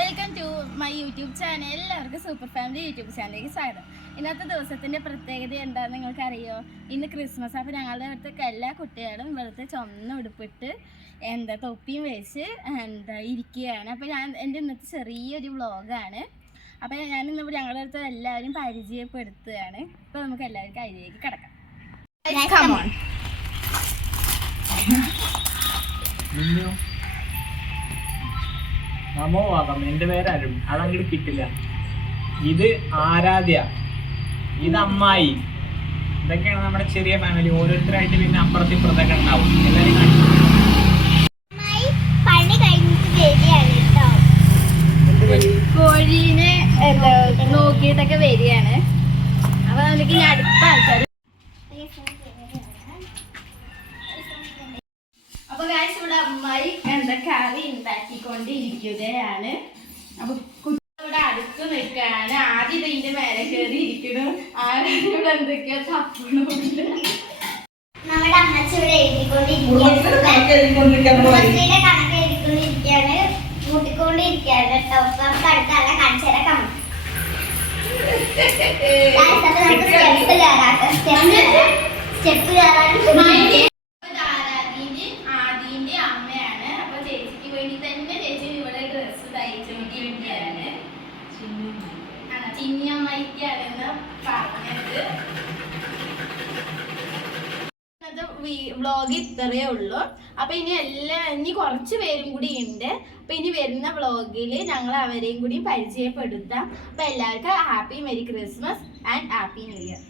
Welcome to my YouTube channel. എല്ലാവർക്കും super family YouTube ചാനലിലേക്ക് സ്വാഗതം. ഇന്നത്തെ ദിവസത്തിൻ്റെ പ്രത്യേകത എന്താണെന്ന് നിങ്ങൾക്കറിയോ? ഇന്ന് ക്രിസ്മസ്. അപ്പോൾ ഞങ്ങളുടെ അടുത്തൊക്കെ എല്ലാ കുട്ടികളും വെളുത്ത് ചുവന്ന ഉടുപ്പിട്ട് തൊപ്പിയും വെച്ച് ഇരിക്കുകയാണ്. അപ്പോൾ എൻ്റെ ഇന്നത്തെ ചെറിയൊരു വ്ളോഗാണ്. അപ്പോൾ ഞാനിന്ന് ഞങ്ങളുടെ അടുത്ത് എല്ലാവരും പരിചയപ്പെടുത്തുകയാണ്. അപ്പോൾ നമുക്ക് എല്ലാവർക്കും അതിലേക്ക് കിടക്കാം. നമോവാകം. എൻ്റെ പേരാരും അതങ്ങോട്ട് കിട്ടില്ല. ഇത് ആരാധ്യ, ഇത് അമ്മായി. ഇതൊക്കെയാണ് നമ്മുടെ ചെറിയ ഫാമിലി. ഓരോരുത്തരായിട്ട് പിന്നെ അപ്പുറത്ത് ഇപ്പുറത്തൊക്കെ ഉണ്ടാവും. എല്ലാവരും കാണിച്ചു. കോഴീനെ നോക്കിയിട്ടൊക്കെ വരികയാണ്. അപ്പൊ നമുക്ക് ഇനി അടുത്ത ആൾക്കാർ. അപ്പൊ ഗായ്സ്, ഇവിടെ അമ്മായി കറി ഉണ്ടാക്കിക്കൊണ്ടിരിക്കുകയാണ്. അപ്പൊ കുട്ടിയുടെ അടുത്ത് നിൽക്കാണ്. ആദ്യം ഇതിന്റെ മേലെ കയറി ഇരിക്കുന്നു. ആരും ഇവിടെ എന്തൊക്കെയോ തപ്പണമില്ല. നമ്മുടെ അമ്മച്ചി ഇവിടെ എഴുതിക്കൊണ്ടിരിക്കുകയാണ്, കൂട്ടിക്കൊണ്ടിരിക്കുകയാണ് കേട്ടോ. നമുക്ക് അടുത്തല്ല കാണിച്ചേരാം. സ്റ്റെപ്പ് കയറാൻ വ്ളോഗ് ഇത്രയേ ഉള്ളൂ. അപ്പൊ ഇനി കുറച്ച് പേരും കൂടി ഉണ്ട്. അപ്പൊ ഇനി വരുന്ന വ്ളോഗിൽ ഞങ്ങൾ അവരെയും കൂടി പരിചയപ്പെടുത്താം. അപ്പൊ എല്ലാവർക്കും happy merry Christmas and happy new year.